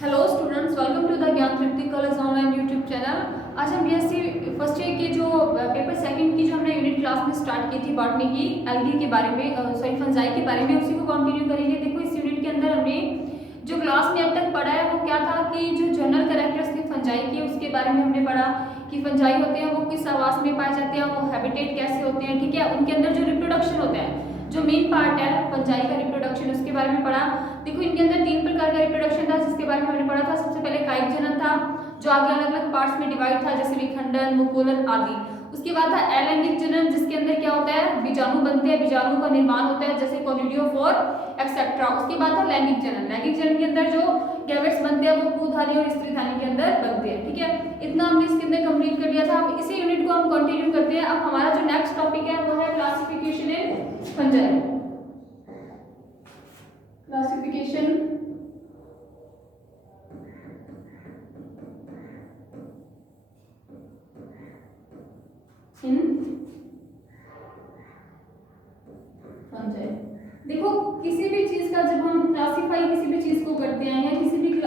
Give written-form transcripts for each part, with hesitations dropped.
Hello students, welcome to the Gyan Tripti college online YouTube channel. आज हम BSc first year के जो पेपर सेकंड की जो हमने यूनिट क्लास में स्टार्ट की थी बॉटनी की एल्गी के बारे में, सॉरी फंजाई के बारे में, उसी को कंटिन्यू करेंगे। देखो, इस यूनिट के अंदर हमने जो क्लास में अब तक पढ़ा है वो क्या था कि जो जनरल कैरेक्टर्स थे फंजाई के, उसके बारे में हमने पढ़ा कि फंजाई होते हैं वो किस आवास में पाए जाते हैं, वो हैबिटेट कैसे होते हैं, ठीक है, उनके अंदर जो रिप्रोडक्शन होता है, जो मेन पार्ट है फंजाई का रिप्रोडक्शन, उसके बारे में पढ़ा। देखो, इनके अंदर 3 प्रकार का रिप्रोडक्शन था जिसके बारे में हमने पढ़ा था। सबसे पहले कायिक जनन था जो आगे अलग अलग पार्ट्स में डिवाइड था, जैसे विखंडन, मुकुलन आदि। उसके बाद था अलैंगिक जनन जिसके अंदर क्या होता है, बीजाणु बनते हैं, बीजाणु का निर्माण होता है जैसे कोनिडियोफोर एक्सेट्रा। उसके बाद था लैंगिक जनन। लैंगिक जनन के अंदर जो गैमेट्स बनते हैं वो पुंथानी और स्त्रीधानी के अंदर बनते हैं, ठीक है। इतना हमने इसके अंदर कंप्लीट कर दिया था। अब इसी यूनिट को हम कंटिन्यू करते हैं। अब हमारा जो नेक्स्ट टॉपिक है वो है क्लासिफिकेशन इन फंजाई। क्लासिफिकेशन इन फंजाई। देखो, किसी भी चीज का जब हम क्लासिफाई किसी भी चीज को करते हैं या किसी भी चीज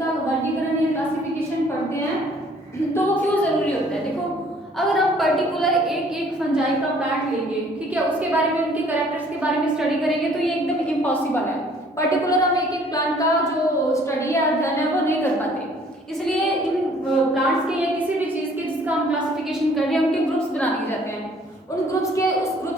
का वर्गीकरण या क्लासिफिकेशन पढ़ते हैं तो वो क्यों जरूरी होता है। देखो, अगर हम पर्टिकुलर एक फंजाई का प्लांट लेंगे, ठीक है, उसके बारे में, उनके कैरेक्टर्स के बारे में स्टडी करेंगे तो ये एकदम इम्पॉसिबल है। पर्टिकुलर हम एक प्लांट का जो स्टडी है, अध्ययन है, वो नहीं कर पाते। इसलिए इन प्लांट्स के या किसी भी चीज के जिसका हम क्लासिफिकेशन कर रहे हैं उनके ग्रुप्स बना दिए जाते हैं। उस ग्रुप्स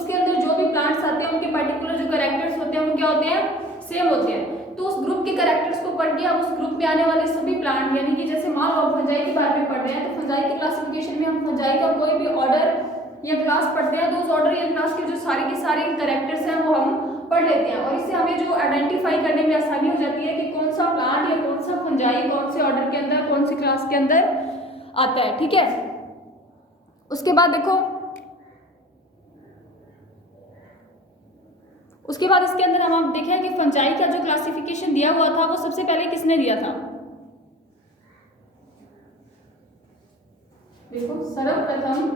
के अंदर जो भी प्लांट्स आते हैं उनके पर्टिकुलर जो कैरेक्टर्स होते हैं वो क्या होते हैं, सेम होते हैं। तो उस ग्रुप के कैरेक्टर्स को पढ़ के अब उस ग्रुप में आने वाले सभी प्लांट, यानी कि जैसे मान लो फंजाई के बारे में पढ़ रहे हैं तो फंजाई के क्लासिफिकेशन में हम फंजाई का कोई भी ऑर्डर या क्लास पढ़ते हैं तो उस ऑर्डर या क्लास के जो सारे के सारे कैरेक्टर्स हैं वो हम पढ़ लेते हैं, और इससे हमें जो आइडेंटिफाई करने में आसानी हो जाती है कि कौन सा प्लांट या कौन सा फंजाई कौन से ऑर्डर के अंदर, कौन सी क्लास के अंदर आता है, ठीक है। उसके बाद देखो, उसके बाद इसके अंदर हम देखें कि फंजाई का जो क्लासिफिकेशन दिया हुआ था वो सबसे पहले किसने दिया था। देखो, सर्वप्रथम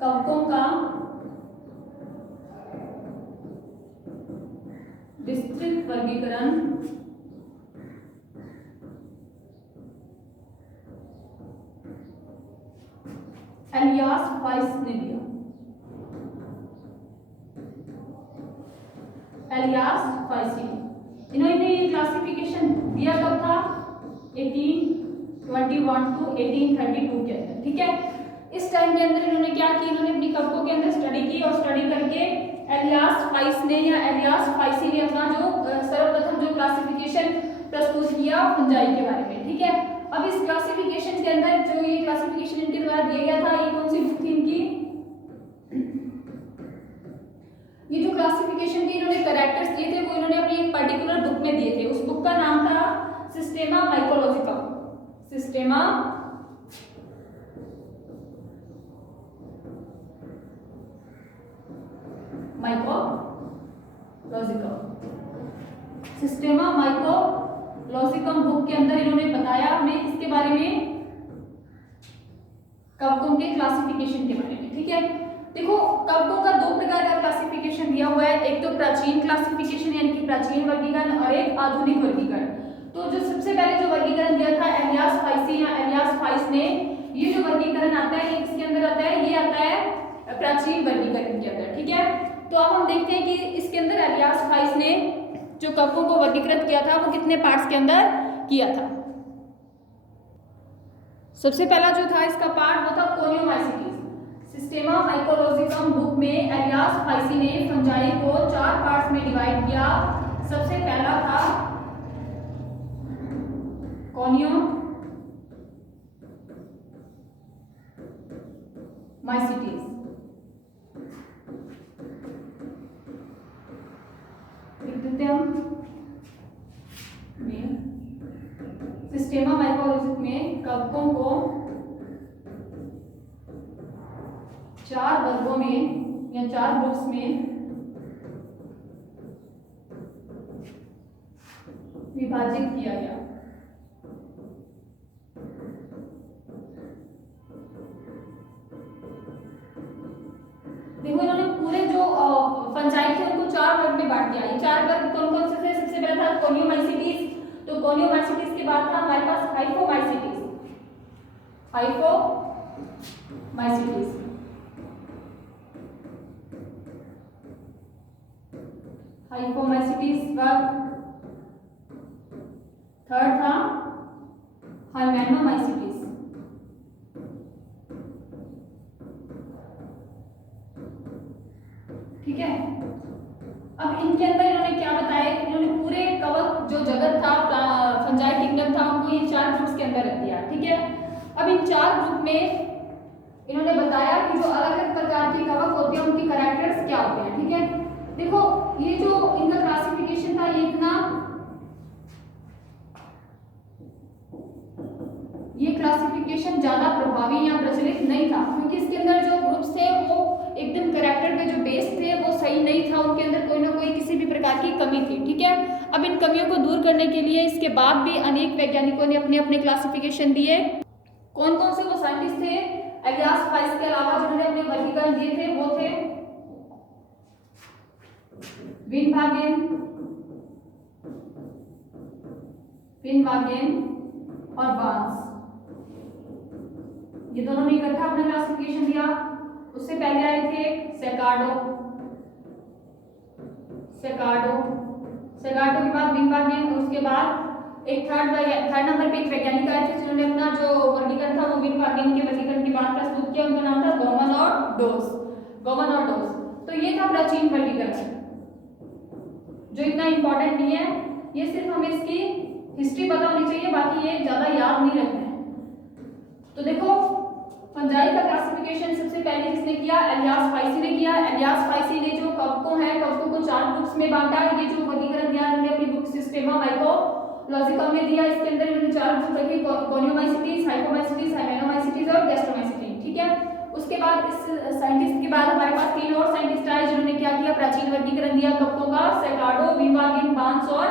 कवकों का विस्तृत वर्गीकरण एलियास वाइस ने दिया। एलियास वाइस, इन्होंने ये क्लासिफिकेशन दिया कब था, 1821 टू 1832 के अंदर, ठीक है। इस टाइम के अंदर इन्होंने क्या की, इन्होंने अपनी कवकों के अंदर स्टडी की और स्टडी करके एलियास वाइस ने या एलियास वाइसी ने अपना जो सर्वप्रथम जो क्लासिफिकेशन प्रस्तुत किया फंजाई के बारे में, ठीक है। अब इस क्लासिफिकेशन के अंदर जो ये क्लासिफिकेशन इनके द्वारा दिया गया था, ये कौन सी बुक थी इनकी, ये जो क्लासिफिकेशन के इन्होंने कैरेक्टर्स दिए थे वो इन्होंने अपनी एक पर्टिकुलर बुक में दिए थे। उस बुक का नाम था सिस्टेमा माइकोलॉजिकम। सिस्टेमा माइकोलॉजिकम। सिस्टेमा माइकोलॉजिकम बुक के अंदर इन्होंने बताया हमें किसके बारे में, कवकों के क्लासिफिकेशन के बारे में, ठीक है। देखो, कवकों का 2 प्रकार का क्लासिफिकेशन दिया हुआ है, एक तो प्राचीन क्लासिफिकेशन यानी कि प्राचीन वर्गीकरण और एक आधुनिक वर्गीकरण। तो जो सबसे पहले जो वर्गीकरण दिया था एलियास वाइसी या एलियास वाइस ने, ये जो वर्गीकरण आता है ये किसके अंदर आता है, ये आता है प्राचीन वर्गीकरण के अंदर, ठीक है। तो अब हम देखते हैं कि इसके अंदर एलियास वाइस ने जो कवकों को वर्गीकृत किया था वो कितने पार्ट्स के अंदर किया था। सबसे पहला जो था इसका पार्ट वो था कोनियोमाइसीटीज। सिस्टेमा माइकोलॉजिकम बुक में एलियास वाइसी ने फंजाई को 4 पार्ट्स में डिवाइड किया। सबसे पहला था कोनियोमाइसीटीज। लिख देते हम सिस्टेमा माइकोलॉजिकम में कवकों को 4 वर्गों में या 4 ग्रुप्स में विभाजित किया गया। दिया। ये 4 वर्ग कौन कौन से थे? सबसे पहला था कोनियोमाइसीटीज, तो कोनियोमाइसीटीज के बाद था हमारे पास हाइपोमाइसीटीज। हाइपोमाइसीटीज हाइपोमाइसीटीज वर्ग। थर्ड था हाइमेनोमाइसीटीज। ठीक है, अब इनके अंदर इन्होंने क्या बताया, इन्होंने पूरे कवक जो जगत था, फंजाई किंगडम था, उनको ये 4 ग्रुप्स के अंदर रख दिया। ठीक है, अब इन 4 ग्रुप में इन्होंने बताया कि जो अलग अलग प्रकार के कवक होते हैं उनके कैरेक्टर्स क्या होते हैं। ठीक है, देखो ये जो इनका क्लासिफिकेशन था ये क्लासिफिकेशन ज्यादा प्रभावी या प्रचलित नहीं था, क्योंकि इसके अंदर जो ग्रुप्स थे वो एकदम कैरेक्टर के जो बेस थे वो सही नहीं था, उनके अंदर कोई ना कोई किसी भी प्रकार की कमी थी। ठीक है, अब इन कमियों को दूर करने के लिए इसके बाद भी अनेक वैज्ञानिकों ने अपने अपने क्लासिफिकेशन दिए। कौन कौन से वो साइंटिस्ट थे? एलियास फाइस के अलावा जिन्होंने अपने वर्गीकरण दिए थे वो थे विनवागेन और बार्न्स। ये दोनों ने इकट्ठा अपना क्लासिफिकेशन दिया। उससे पहले आए थे सेकार्डो के बाद विनवागेन, और उसके बाद एक थर्ड नंबर पे एक वैज्ञानिक आए थे जिन्होंने अपना जो वर्गीकरण था वो विनवागेन के वर्गीकरण के बाद प्रस्तुत किया। उनका नाम था गॉमन और डोस। तो ये था प्राचीन वर्गीकरण, जो इतना इंपॉर्टेंट नहीं है, ये सिर्फ हमें इसकी हिस्ट्री पता होनी चाहिए, बाकी ये ज्यादा याद नहीं रखना है। तो देखो फंजाई का क्लासिफिकेशन सबसे पहले किसने किया? एलियास फाइसी ने किया। एलियास फाइसी ने जो कवकों को 4 ग्रुप्स में बांटा। ये जो वर्गीकरण दिया उन्होंने अपनी बुक सिस्टेमा माइकोलॉजिका में दिया। इसके अंदर इन्होंने 4 ग्रुप रखे, कोनियोमाइसीटीज, हाइपोमाइसीटीज, हाइमेनोमाइसीटीज और गैस्ट्रोमाइसीटीज। ठीक है, उसके बाद इस साइंटिस्ट के बाद हमारे पास 3 और साइंटिस्ट आए जिन्होंने क्या किया? प्राचीन वर्गीकरण दिया कवकों का, सेकार्डो, विनवागेन, बार्न्स और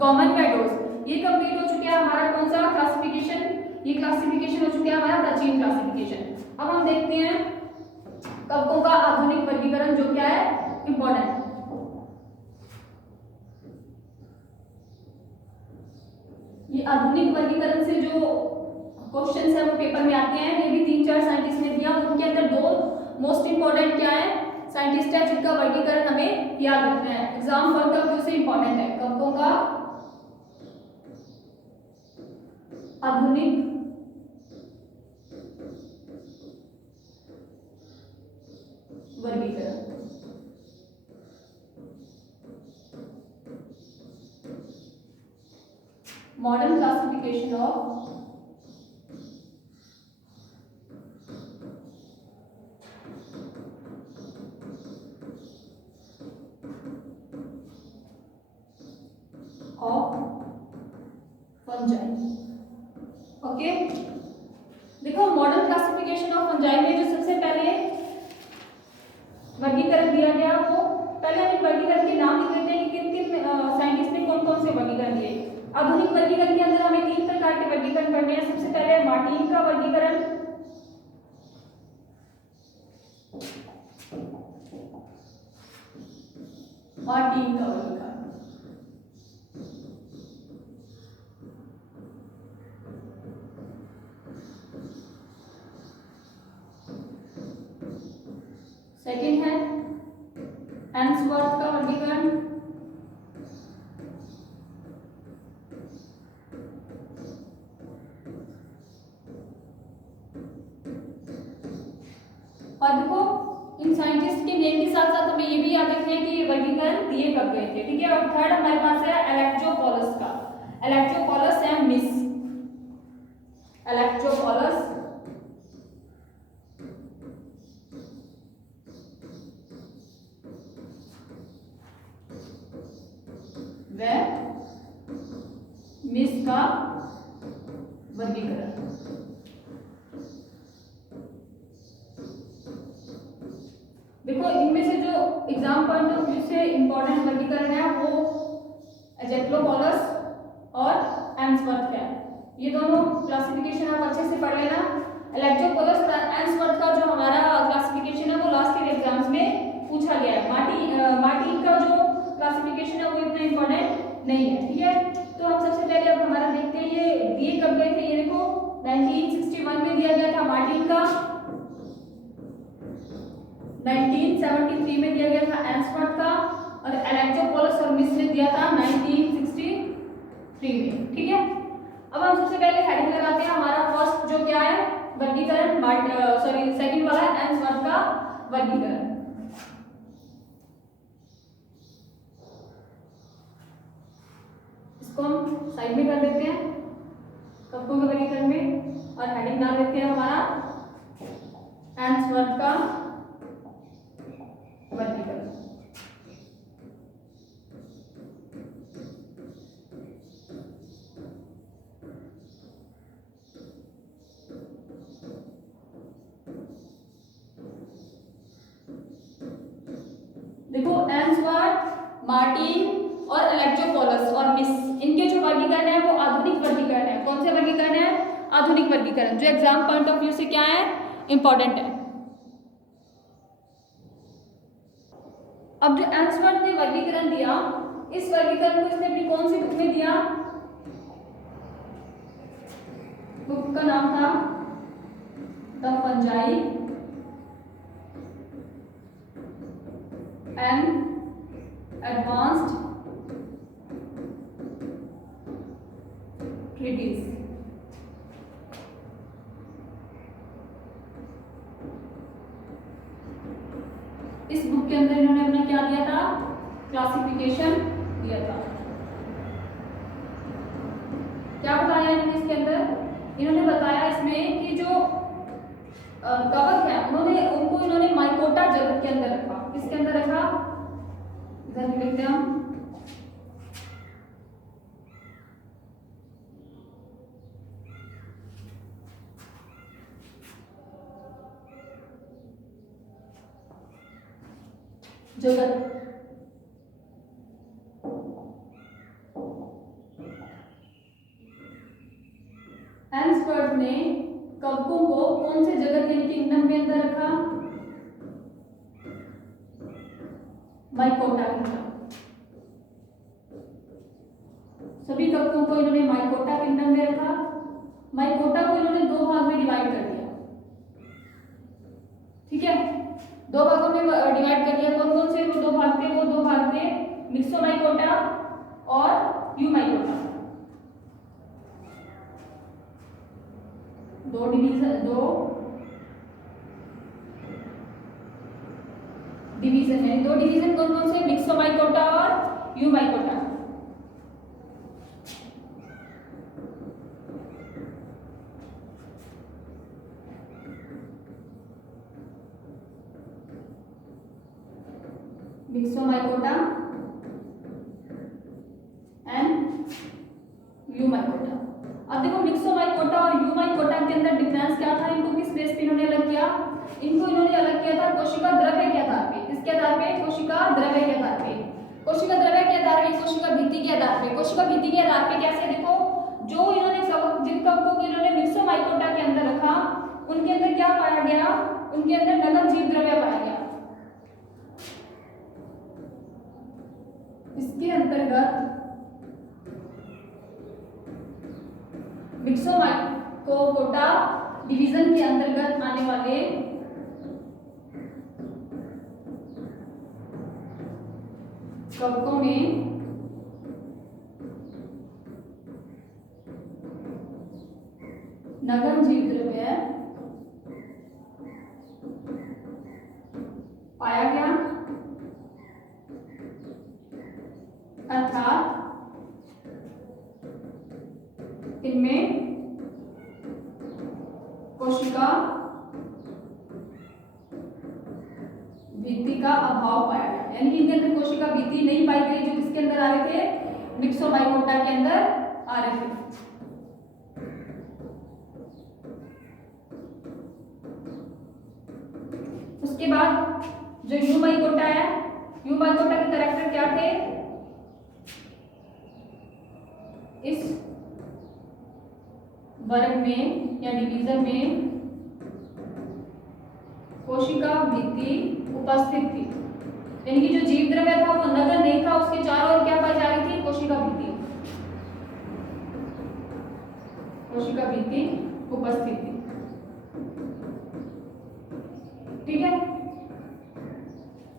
गॉमन व डोस। ये कंप्लीट हो चुका है हमारा कौन सा क्लासिफिकेशन? ये क्लासिफिकेशन हो चुका है हमारा प्राचीन क्लासिफिकेशन। अब हम देखते हैं कवकों का आधुनिक वर्गीकरण, जो क्या है इंपॉर्टेंट। ये आधुनिक वर्गीकरण से जो क्वेश्चंस है वो पेपर में आते हैं। ये भी 3-4 साइंटिस्ट ने दिया। उनके अंदर 2 मोस्ट इंपॉर्टेंट क्या है साइंटिस्ट है जिनका वर्गीकरण हमें याद रखना है, एग्जाम पॉइंट ऑफ व्यू से इंपॉर्टेंट है। कवकों का आधुनिक वर्गीकरण। Modern classification of fungi. Okay, देखो मॉडर्न क्लासिफिकेशन ऑफ फंजाई में जो सबसे पहले वर्गीकरण दिया गया, वो पहले हम वर्गीकरण के नाम लिख लेते हैं कि किन किन साइंटिस्ट ने कौन कौन से वर्गीकरण दिए। आधुनिक वर्गीकरण के अंदर हमें 3 प्रकार के वर्गीकरण पढ़ने हैं। सबसे पहले मार्टिन का वर्गीकरण, सेकेंड है एम्सवर्थ का वर्गीकरण, और देखो इन साइंटिस्ट के नेम के साथ साथ हमें ये भी याद रखना है कि ये वर्गीकरण दिए कब गए थे। ठीक है, और थर्ड हमारे पास है इलेक्ट्रोपोलस का, इलेक्ट्रोपोलस एंड मिस, इलेक्ट्रोपोलस व मिस का वर्गीकरण। देखो इनमें से जो एग्जाम पॉइंट ऑफ व्यू से इंपॉर्टेंट वर्गीकरण है वो एजेक्लोपोलस और एम्सवर्थ का है। ये दोनों क्लासिफिकेशन आप अच्छे से पढ़ लेना। इलेक्ट्रोपोलस एम्सवर्थ का जो हमारा क्लासिफिकेशन है वो लास्ट ईयर एग्जाम्स में पूछा गया है। मार्टिन का जो क्लासिफिकेशन है वो इतना इंपॉर्टेंट नहीं है, ठीक है। तो हम सबसे पहले अब हमारा देखते हैं ये दिए कब गए थे। ये देखो 1961 में दिया गया था मार्टिन का, 1973 में दिया गया था एम्सवर्थ का, और एलेक्ट्रोपोलस और मिस ने दिया था 1963 में, ठीक है। अब हम सबसे पहले हेडिंग लगाते हैं। हमारा फर्स्ट जो क्या है वर्गीकरण, सेकंड वाला है एम्सवर्थ का वर्गीकरण। इसको हम साइड में कर देते हैं कप्पों के वर्गीकरण में, और हेडिंग डाल देते हैं हमारा एम्सवर्थ का वर्गीकरण। देखो एम्सवर्थ, मार्टिन और एलेक्ट्रोपोलस और मिस, इनके जो वर्गीकरण है वो आधुनिक वर्गीकरण है। कौन से वर्गीकरण है? आधुनिक वर्गीकरण, जो एग्जाम पॉइंट ऑफ व्यू से क्या है इंपॉर्टेंट है। अब जो एम्सवर्थ ने वर्गीकरण दिया, इस वर्गीकरण को इसने अपनी कौन सी बुक में दिया? बुक का नाम था the fungi and advanced treatise. इस बुक के अंदर इन्होंने अपना क्या दिया था? क्लासिफिकेशन दिया था। क्या बताया इन्होंने इसके अंदर? इन्होंने बताया इसमें कि जो कवक है उनको इन्होंने माइकोटा जगत के अंदर रखा। किसके अंदर रखा? इधर लिखते हैं हम, जगत। एम्सवर्थ ने कवकों को कौन से जगत यानी किंगडम के अंदर रखा? Mycota kingdom. सभी कवकों को इन्होंने माइकोटा किंगडम में रखा। माइकोटा को इन्होंने दो भाग में डिवाइड कर दिया, ठीक है। दो भागों में डिवाइड कर दिया। कौन कौन से वो दो भाग थे? वो दो भाग थे मिक्सोमाइकोटा और यूमाइकोटा। दो डिवीजन कौन कौन से? मिक्सोमाइकोटा और यूमाइकोटा। मिक्सोमाइकोटा एंड यूमाइकोटा। अब देखो मिक्सोमाइकोटा और यूमाइकोटा के अंदर डिफरेंस क्या था? इनको किस बेस पे इन्होंने अलग किया? इनको इन्होंने अलग किया था कोशिका द्रव्य के आधार पे। किसके आधार पे? कोशिका द्रव्य के आधार पे। कोशिका द्रव्य के आधार पे, कोशिका भित्ति के आधार पे। कोशिका भित्ति के आधार पे कैसे? देखो जो इन्होंने जिन कवकों को इन्होंने मिक्सोमाइकोटा के अंदर रखा, उनके अंदर क्या पाया गया? उनके अंदर नगम जीव द्रव्य पाया गया। इसके अंतर्गत मिक्सोमाइकोटा डिवीजन के अंतर्गत आने वाले कवकों में नगम जीव द्रव्य पाया गया, अर्थात इनमें कोशिका भित्ति का अभाव पाया गया। यानी कि इनके अंदर कोशिका भित्ति नहीं पाई गई, जो किसके अंदर आ रहे थे? मिक्सोमाइकोटा के अंदर आ रहे थे। उसके बाद जो यूमाइकोटा है, यूमाइकोटा के कैरेक्टर क्या थे? इस वर्ग में या डिवीजन में कोशिका भित्ति उपस्थित थी। यानी कि जो जीव द्रव्य था वो नगण्य नहीं था, उसके चारों ओर क्या पाई जा रही थी? कोशिका भित्ति, कोशिका भित्ति उपस्थित थी। ठीक है,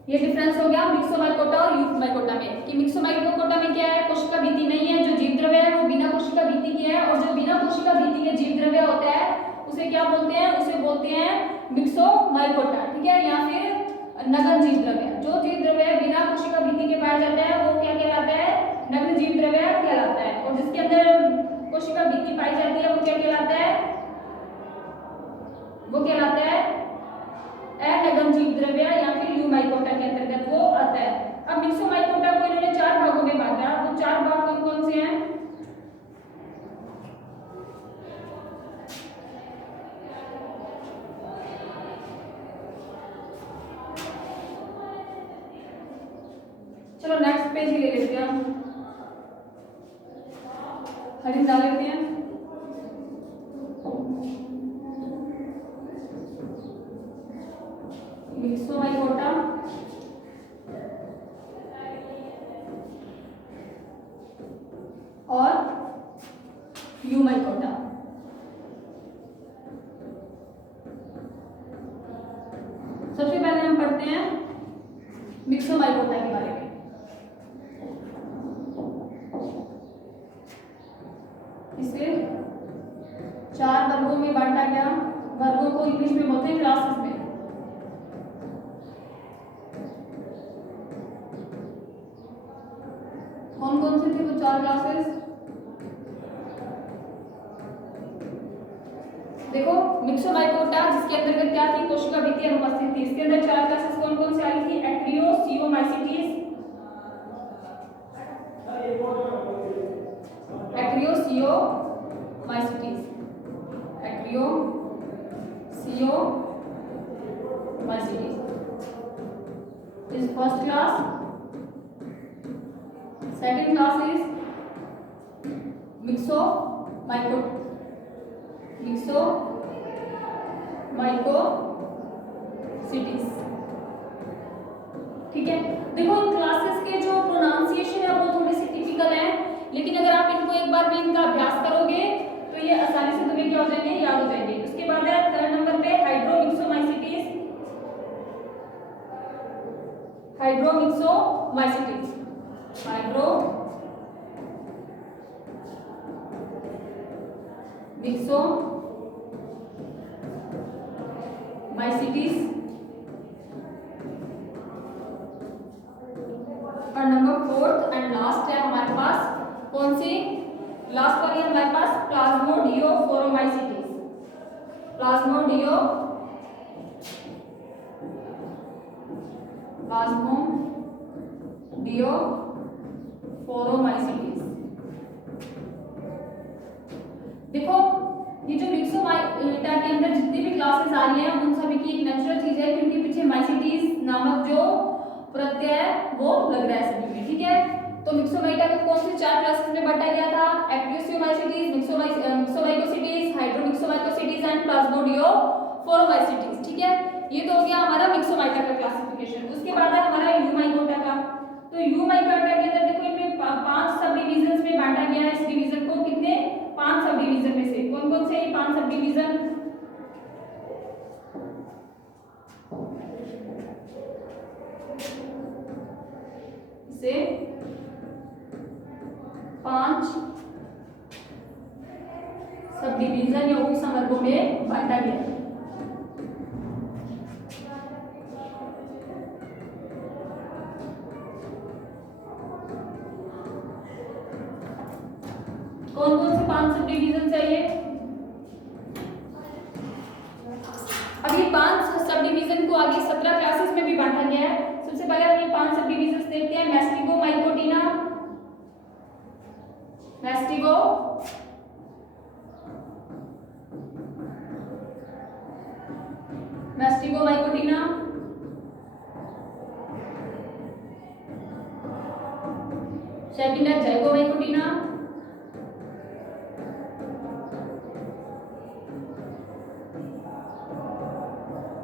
ये डिफरेंस हो गया मिक्सोमाइकोटा और यूथमाइकोटा में कि मिक्सोमाइकोटा में क्या है? कोशिका भित्ति नहीं है, जो जीव द्रव्य है वो बिना कोशिका भित्ति की है, और जो बिना कोशिका भित्ति के जीव द्रव्य होता है उसे क्या बोलते हैं? उसे बोलते हैं मिक्सोमाइकोटा। ठीक है, या फिर नग्न जीव द्रव्य। जो जीव द्रव्य बिना कोशिका भित्ति के पाया जाता है वो क्या कहलाता है? नग्न जीव द्रव्य कहलाता है, और जिसके अंदर कोशिका भित्ति पाई जाती है वो क्या कहलाता है? वो कहलाता है अनगन जीव द्रव्य या फिर यूमाइकोटा के अंतर्गत वो आता है। अब मिक्सोमाइकोटा को इन्होंने 4 भागों में बांटा। वो 4 भाग कौन कौन से हैं? चलो नेक्स्ट पेज ही ले लेते हैं, हरी डाल लेते हैं। मिक्सोमाइकोटा और यूमाइकोटा। सबसे पहले हम पढ़ते हैं मिक्सोमाइकोटा के बारे में। इसे 4 वर्गों में बांटा गया। वर्गों को इंग्लिश में बोलते हैं क्लासेस में। कौन कौन से थे वो 4 क्लासेस? देखो, मिक्सोमाइकोटा जिसके अंतर्गत क्या थी? कोशिका भित्ति अनुपस्थित थी। इसके अंदर 4 क्लासेस कौन कौन सी आई थी? Acrasiomycetes, acrasiomycetes, acrasiomycetes is first class. Second class is myxomycetes. ठीक है, देखो इन क्लासेस के जो प्रोनाउंसिएशन है वो थोड़ी सी टिपिकल है, लेकिन अगर आप इनको एक बार भी इनका अभ्यास करोगे तो ये आसानी से तुम्हें क्या हो जाएंगे? याद हो जाएंगे। उसके बाद है 3rd नंबर पे हाइड्रोमिक्सोमाइसीटीज, हाइड्रोमिक्सोमाइसीटीज, हाइड्रोमिक्सोमाइसीटीज। और नंबर 4th एंड लास्ट है हमारे पास कौन सी? लास्ट वाली है हमारे पास प्लाज्मोडियोफोरोमाइसीटीज, प्लाज्मोडियोफोरोमाइसीटीज। देखो, ये जो मिक्सोमाइकोटा के अंदर जितनी भी क्लासेस आ रही हैं उन सभी की एक नेचुरल चीज है कि उनके पीछे माइसीटीज नामक जो प्रत्यय है वो लग रहा है सभी में। ठीक है, तो मिक्सोमाइकोटा को कौन सी 4 क्लासेस में बांटा गया था? एक्ट्रियोसियोमाइसीटीज, मिक्सोमाइकोसिटीज, हाइड्रोमिक्सोमाइकोसिटीज एंड प्लाज्मोडियोफोरोमाइसीटीज। ठीक है, ये तो हो गया हमारा मिक्सोमाइकोटा का क्लासिफिकेशन। उसके बाद है हमारा यूमाइकोटा का। तो यूमाइकोटा के अंदर देखो इनमें 5 सब डिवीजन में बांटा गया है। इस डिवीजन को कितने? 5 सब डिवीजन में से कौन कौन से 5 सब डिवीजन? से 5 सब डिवीजन या उपसमवर्गों में बांटा गया। कौन कौन से 5 सब डिवीजन चाहिए? अब ये 5 सब डिवीजन को आगे 17 क्लासेस में भी बांटा गया है। सबसे पहले हम ये 5 सब डिवीजन देखते हैं। मैस्टिगोमाइकोटिना, मैस्टिगोमाइकोटिना, सेकंड है जाइगोमाइकोटिना,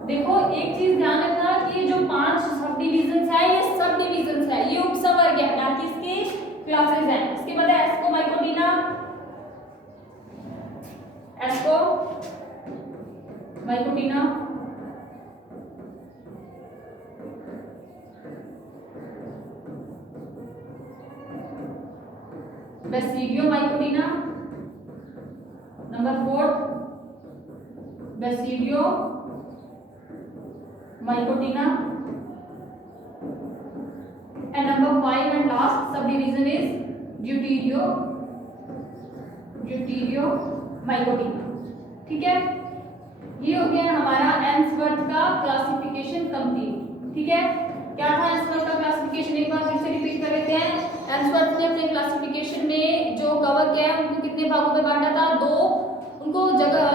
देखो एक चीज ध्यान रखना कि ये जो 5 सब डिविजन्स है ये सब डिविजन्स है, ये उपसवर्ग है ना कि इसके क्लासेस हैं। इसके बाद है ascomycotina, ascomycotina, basidiomycotina, number 4 basidiomycotina, and number 5 and last subdivision is deuteriomaइकोटिना। ठीक है, ये हो गया हमारा एम्सवर्थ का क्लासिफिकेशन कंप्लीट। ठीक है, क्या था एम्सवर्थ का क्लासिफिकेशन, एक बार फिर से रिपीट कर लेते हैं। एम्सवर्थ ने अपने क्लासिफिकेशन में जो कवक है उनको कितने भागों में बांटा था, दो उनको जगह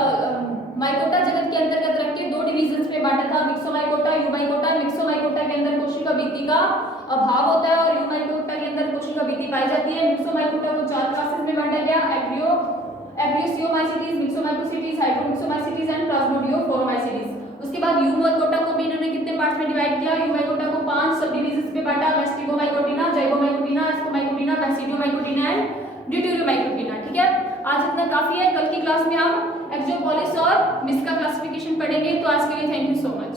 माइकोटा जगत के अंतर्गत रख के 2 डिविजन्स में बांटा था, मिक्सोमाइकोटा, यूमाइकोटा। मिक्सोमाइकोटा के अंदर कोशिका भित्ति का अभाव होता है और यूमाइकोटा के अंदर कोशिका भित्ति पाई जाती है। मिक्सोमाइकोटा को 4 क्लासेस में बांटा गया, एब्रियोसियोमाइसिटीज, मिक्सोमाइकोसिटीज, हाइड्रोमिक्सोमाइसिटीज एंड प्लाज्मोडियोफोरोमाइसिटीज। उसके बाद यूमाइकोटा को भी इन्होंने कितने पार्ट्स में डिवाइड किया, यूमाइकोटा को 5 सब डिविजन्स में बांटा, वेस्टिगोमाइकोटिना, जाइगोमाइकोटिना, एस्कोमाइकोटिना, बेसिडियोमाइकोटिना एंड ड्यूटेरियोमाइकोटिना। ठीक है, आज इतना काफी है। कल की क्लास में हम एक्सोपोलिस और मिस्का क्लासिफिकेशन पढ़ेंगे। तो आज के लिए थैंक यू सो मच।